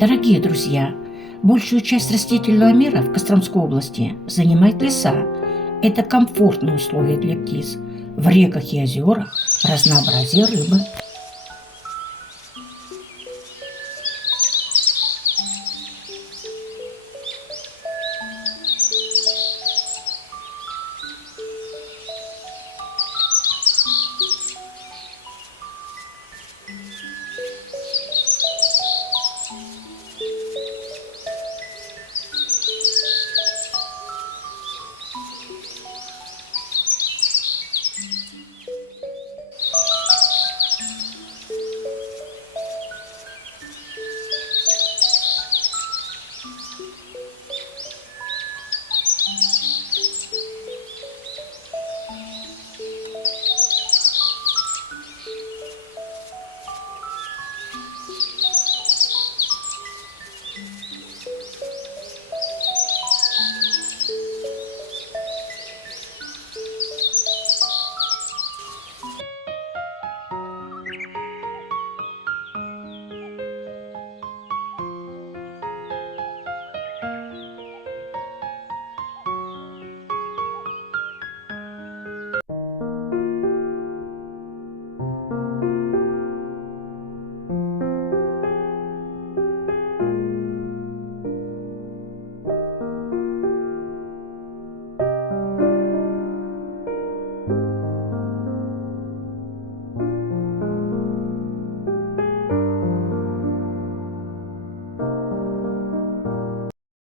Дорогие друзья, большую часть растительного мира в Костромской области занимают леса. Это комфортные условия для птиц. В реках и озерах разнообразие рыбы.